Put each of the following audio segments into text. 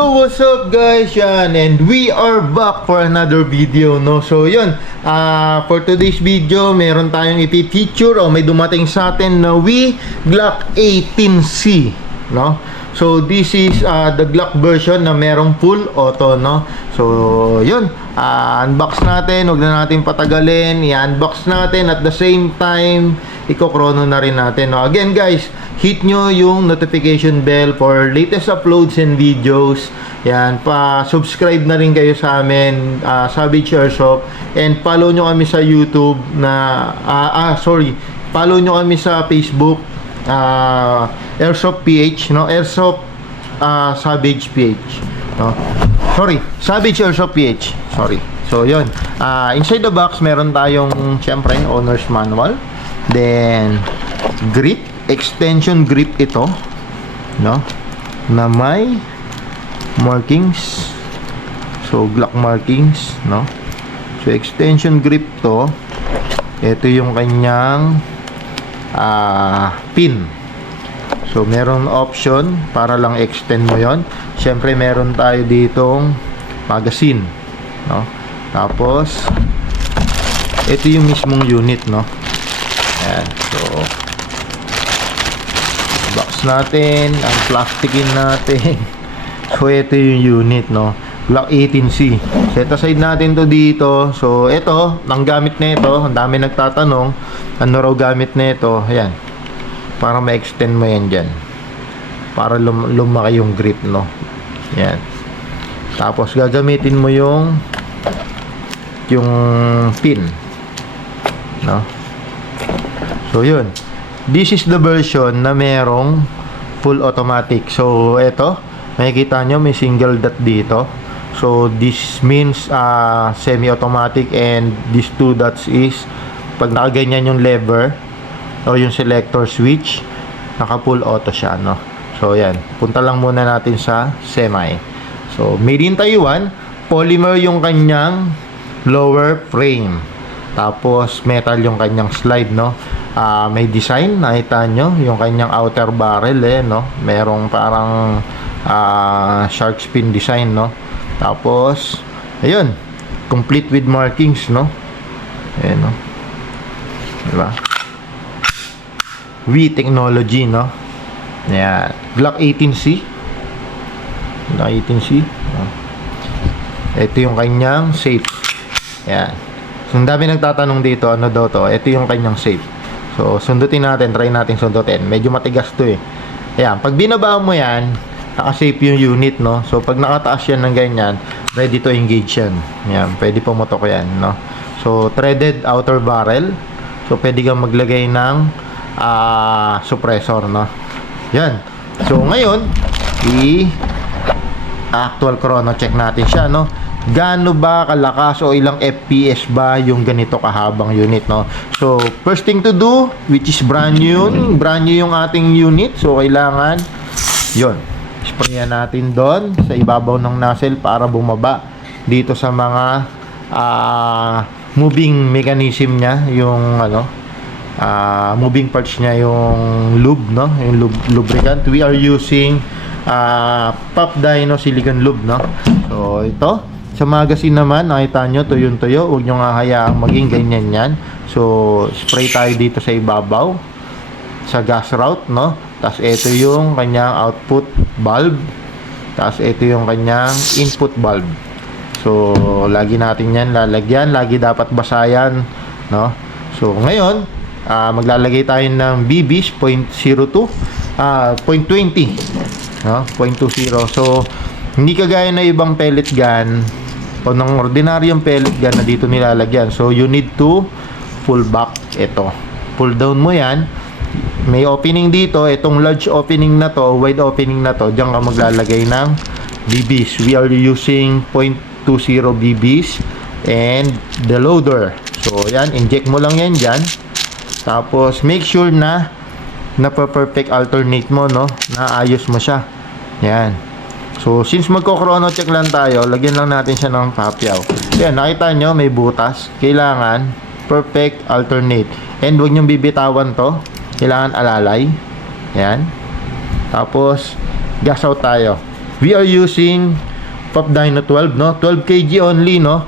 Yo, what's up guys? Yan, and we are back for another video, no? So, yun, for today's video, meron tayong ipi-feature o may dumating sa atin na Glock 18C, no? So, this is the Glock version na merong full auto, no? So, yun, unbox natin, huwag na natin patagalin, i-unbox natin at the same time, iko-chrono na rin natin, no? Again guys, hit nyo yung notification bell for latest uploads and videos. Yan, pa-subscribe na rin kayo sa amin, Savage Airsoft, and follow nyo kami sa YouTube na, follow nyo kami sa Facebook, Airsoft PH, no? Airsoft Savage PH, no? Savage Airsoft PH, sorry. So, yun, inside the box, meron tayong, syempre, owner's manual, then, grip, extension grip ito, no, na may markings, so Glock markings, no. So extension grip to, ito yung kanyang pin. So meron option para lang extend mo yon. Syempre meron tayo ditong magazine, no. Tapos ito yung mismong unit, no. Ayan, so box natin, ang plastikin natin. So ito yung unit, no, Glock 18C. Set aside natin to dito. So ito, ang gamit nito, ang dami nagtatanong ano raw gamit nito. Ayan, para ma-extend mo yan dyan, para lumaki yung grip, no. Ayan, tapos gagamitin mo yung pin, no. So yun, this is the version na merong full automatic. So ito, makikita nyo may single dot dito. So this means semi-automatic, and these two dots is pag nakaganyan yung lever o yung selector switch, naka full auto siya, no. So yan, punta lang muna natin sa semi. So made in Taiwan, polymer yung kanyang lower frame, tapos metal yung kanyang slide, no. May design, nakita nyo yung kanyang outer barrel, no, merong parang shark fin design, no. Tapos ayun, complete with markings, no. Ayan, no, diba, technology, no. Ayan, Glock 18C, Glock 18C, no? Ito yung kanyang safe. Ayan, so ang dami nagtatanong dito, ano daw to. Ito yung kanyang safe. So, sundutin natin, try natin sundutin. Medyo matigas to eh. Ayan, pag binaba mo yan, naka-safe yung unit, no. So, pag nakataas yan ng ganyan, ready to engage yan. Ayan, pwede pumotok yan, no. So, threaded outer barrel. So, pwede kang maglagay ng suppressor, no. Yan. So, ngayon, actual chrono check natin siya, no. Gaano ba kalakas o ilang FPS ba yung ganito kahabang unit, no? So, first thing to do, which is brand new yung ating unit. So, kailangan yun, sprayan natin doon sa ibabaw ng nozzle para bumaba dito sa mga moving mechanism niya, yung moving parts niya, yung lube, no? Yung lubricant. We are using Pop Dyno silicone lube, no? So, ito sa magazine naman, nakita nyo, tuyong-tuyo. Huwag nyo nga hayaang maging ganyan yan. So, spray tayo dito sa ibabaw, sa gas route, no? Tapos, ito yung kanyang output valve. Tapos, ito yung kanyang input valve. So, lagi natin yan lalagyan. Lagi dapat basayan, no? So, ngayon, maglalagay tayo ng BBs 0.02, 0.20, no? 0.20. So, hindi kagaya na ibang pellet gun o ng ordinaryong pellet gun na dito nilalagyan. So, you need to pull back ito. Pull down mo yan. May opening dito. Itong large opening na to, wide opening na to, diyan ka maglalagay ng BBs. We are using 0.20 BBs and the loader. So, yan. Inject mo lang yan dyan. Tapos, make sure na perfect alternate mo, no? Naayos mo siya. Yan. So, since magko-chrono check lang tayo, lagyan lang natin siya ng papyaw. Yan, nakita nyo, may butas. Kailangan perfect alternate. And huwag nyong bibitawan to. Kailangan alalay. Yan. Tapos, gas out tayo. We are using Pop Dyno 12, no? 12 kg only, no?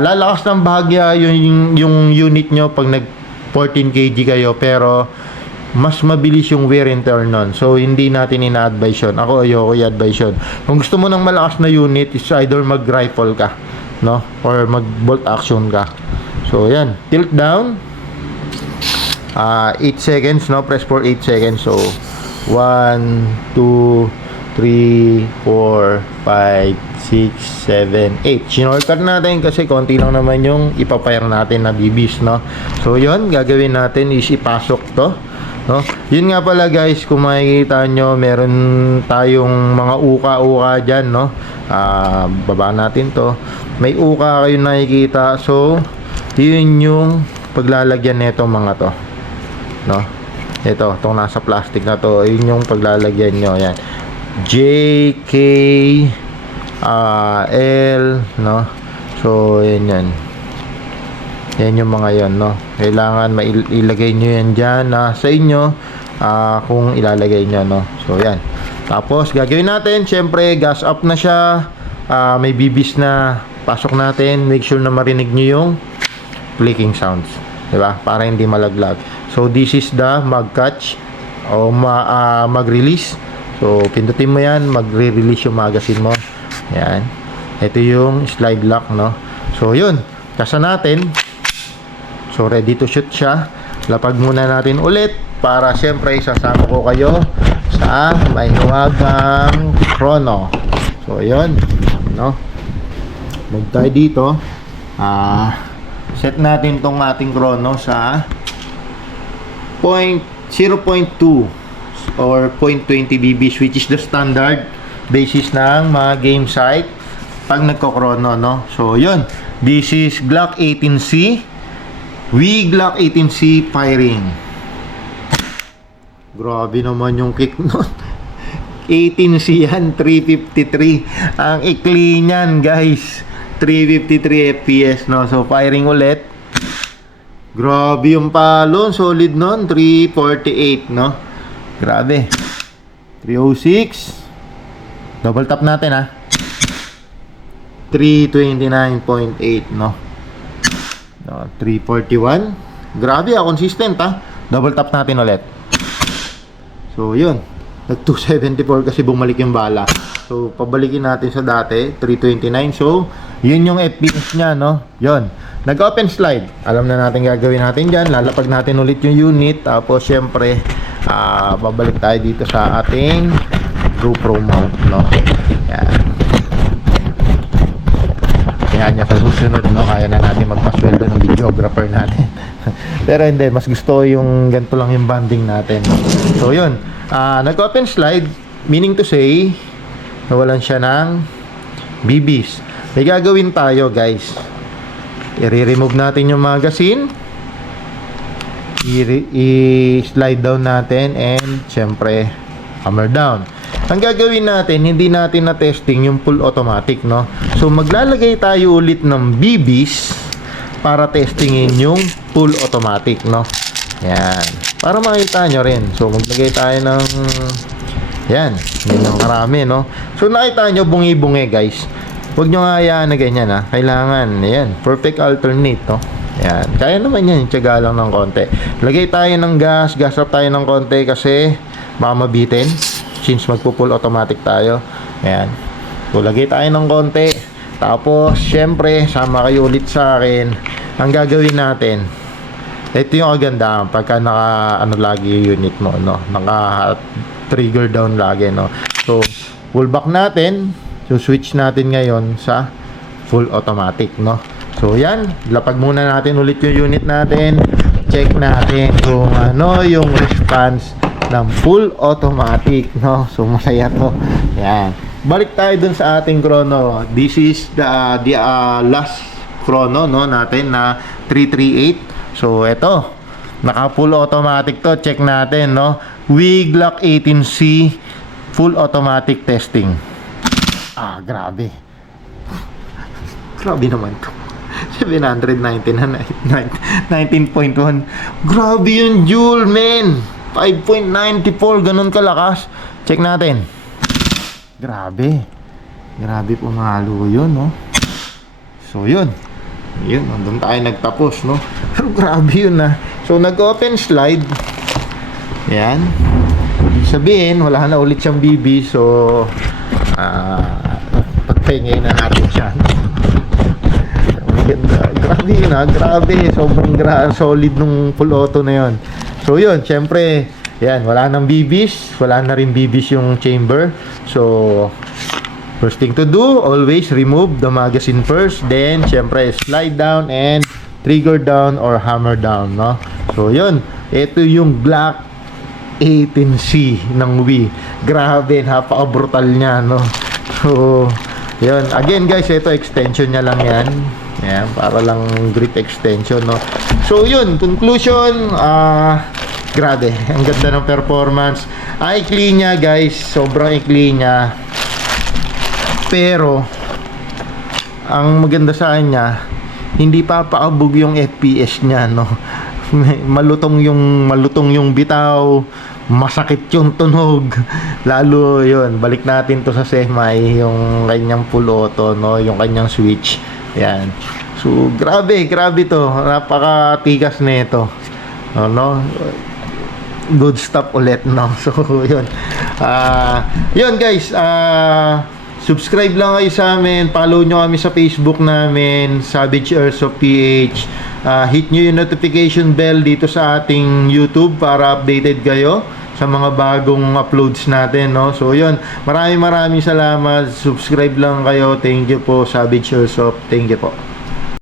Lalakas ng bahagya yung unit nyo pag nag 14 kg kayo, pero mas mabilis yung wear and tear nun. So, hindi natin ina-advise yun. Ako, ayoko i-advise yun. Kung gusto mo ng malakas na unit, is either mag-rifle ka, no? Or mag-bolt action ka. So, yan. Tilt down. 8 seconds, no? Press for 8 seconds. So, 1, 2, 3, 4, 5, 6, 7, 8. Shortcut natin kasi konti lang naman yung ipapire natin na BBs, no? So, yun. Gagawin natin is ipasok to, no? Yun nga pala guys, kung makikita nyo, meron tayong mga uka-uka dyan, no? Baba natin to. May uka kayo nakikita. So, yun yung paglalagyan nito mga to, no? Itong nasa plastic na to, yun yung paglalagyan nyo. Yan. J, K, L, no? So, yan. Yan yung mga yon, no? Kailangan mailagay nyo yan dyan sa inyo kung ilalagay nyo, no? So, yan. Tapos, gagawin natin, syempre, gas up na siya. May bibis na pasok natin. Make sure na marinig nyo yung clicking sounds. Diba? Para hindi malaglag. So, this is the mag catch o mag-release. So, pindutin mo yan. Magre-release yung magazine mo. Yan. Ito yung slide lock, no? So, yun. Kasa natin. So, ready to shoot siya. Lapag muna natin ulit para syempre isasama ko kayo sa may huwagang chrono. So, yun, no? Move tayo dito. Set natin tong ating chrono sa 0.2 or 0.20 BBs, which is the standard basis ng mga game site pag nagko-chrono, no? So, yun. This is Glock 18C. Glock 18C firing. Grabe naman yung kick nun. 18C yan, 353. Ang ikli niyan, guys. 353 FPS, no? So, firing ulit. Grabe yung palo. Solid nun. 348, no? Grabe. 306. Double tap natin, ha? 329.8, no? 341. Grabe, consistent, ha? Double tap natin ulit. So, yun. Nag 274 kasi bumalik yung bala. So, pabalikin natin sa dati, 329. So, yun yung FPS niya, no? Yun. Nag-open slide. Alam na natin gagawin natin dyan. Lalapag natin ulit yung unit. Tapos, syempre, babalik tayo dito sa ating GoPro mount, no? Yan. Kaya niya sa susunod, no? Kaya na natin magpasweldo ng videographer natin. Pero hindi, mas gusto yung ganito lang yung banding natin. So, yun. Nag-open slide, meaning to say, nawalan siya ng BBs. May gagawin tayo, guys. I-remove natin yung magazine. I-slide down natin and, syempre, hammer down. Ang gagawin natin, hindi natin na-testing yung full automatic, no? So, maglalagay tayo ulit ng BBs para testingin yung full automatic, no? Yan. Para makita nyo rin. So, maglagay tayo ng yan. Yan yung karami, no? So, nakita nyo, bungi-bungi, guys. Huwag nyo nga hayaan na ganyan, ha? Kailangan, yan. Perfect alternate, no? Yan. Kaya naman yan. Tiyaga lang ng konti. Lagay tayo ng gas. Gas up tayo ng konti kasi baka mabitin. Since magpo-full automatic tayo. Ayan. So, lagay tayo ng konti. Tapos, syempre, sama kayo ulit sa akin. Ang gagawin natin, ito yung kagandahan pagka lagi yung unit mo, no? Naka-trigger down lagi, no? So, pull back natin. So, switch natin ngayon sa full automatic, no? So, yan. Lapag muna natin ulit yung unit natin. Check natin kung ano yung response ng full automatic, no? So, masaya to. Yan. Balik tayo dun sa ating chrono. This is the last chrono, no, natin na 338. So, eto. Naka full automatic to. Check natin, no? Glock 18C full automatic testing. Grabe. Grabe naman to. 790 na 19.1. Grabe yung joule, man. 5.94, ganun kalakas. Check natin. Grabe. Grabe pumalo yun, no? So, yun. Yun, doon tayo nagtapos, no? Pero grabe yun, ah. So, nag-open slide. Yan. Ibig sabihin, wala na ulit siyang BB. So, pagpahingay na natin siya. Grabe yun, ah. Grabe. Sobrang solid nung full auto na yun. So, yun. Siyempre, yan. Wala nang BBs. Wala na rin BBs yung chamber. So, first thing to do, always remove the magazine first. Then, syempre, slide down and trigger down or hammer down, no? So, yun. Ito yung Glock 18C ng Wii. Grabe, napaka-brutal niya, no? So, yun. Again, guys, ito, extension niya lang yan. Yan, para lang grip extension, no? So, yun. Conclusion, grabe. Ang ganda ng performance. Ikli niya, guys. Sobrang ikli niya. Pero ang maganda sa kanya, hindi papaabog yung FPS niya, no. malutong yung bitaw, masakit yung tunog. Lalo yun, balik natin to sa semi, yung kanyang full auto, no, yung kanyang switch. Yan. So grabe to, napakatigas nito. No. Good stuff ulit, no. So yun. Yun guys, subscribe lang kayo sa amin. Follow nyo kami sa Facebook namin, Savage Airsoft PH. Hit nyo yung notification bell dito sa ating YouTube para updated kayo sa mga bagong uploads natin, no? So, yun. Maraming salamat. Subscribe lang kayo. Thank you po, Savage Airsoft. Thank you po.